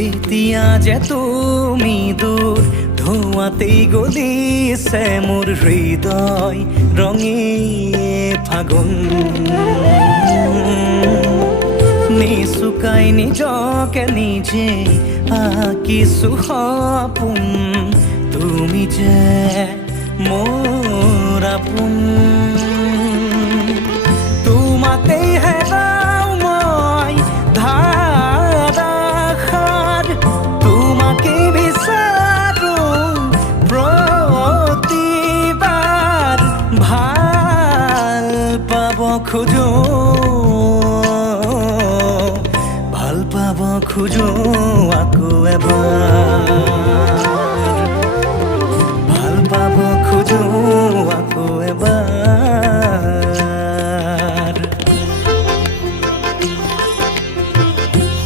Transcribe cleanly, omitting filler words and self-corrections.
এতিয়া যে তুমি দূৰ ধোঁৱাতেই গলিছে মোৰ হৃদয় ৰঙী ফাগুন নিচুকাই নিজকে নিজে আঁকিছো সপোন তুমি যে মোৰ আপোন তোমাতেই হেৰাও মই ধাৰাসাৰ তোমাকেই বিচাৰো প্ৰতিবাৰ ভাল পাব খোজো খোজো আকৌ এবাৰ ভাল পাব খোজো আকৌ এবাৰ